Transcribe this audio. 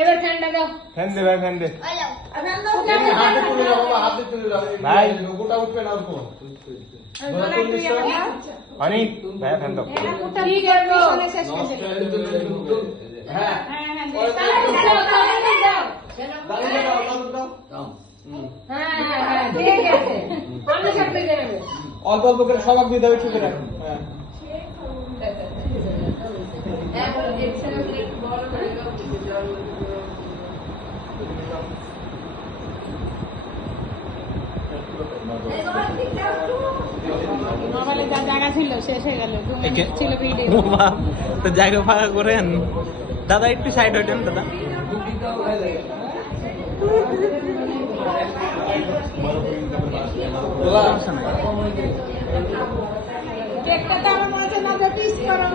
এবার ঠান্ডা দাও। ফ্যান দে ভাই, ফ্যান দে হাতে তুলে যাও বাবা, হাতে তুলে যাও। ভাই। লোগোটা উঠবে না উপর। অনিক ভাই ফ্যান দাও। ঠিক আছে শেষ করে নষ্ট দে। হয়ে যেতে হবে কিন্তু। হ্যাঁ। হ্যাঁ হ্যাঁ পরে দাও দাও। দাঁড়িয়ে দাও, দাঁড়িয়ে দাও। হ্যাঁ হ্যাঁ হ্যাঁ ঠিক আছে। আমরা সব পেয়ে যাবে। অল্প অল্প করে সব আপনি দাও ঠিক রাখুন। হ্যাঁ। এখন এক্সেলে একটু বড় করে দাও জল। মোবাইলে যা জায়গা ছিল শেষ হয়ে গেল। ছিল ভিডিও। তো জায়গা ফাঁকা করেন দাদা, একটু সাইড হইতেন দাদা। কেকটা তো আমার মনে হচ্ছে না পিস করো।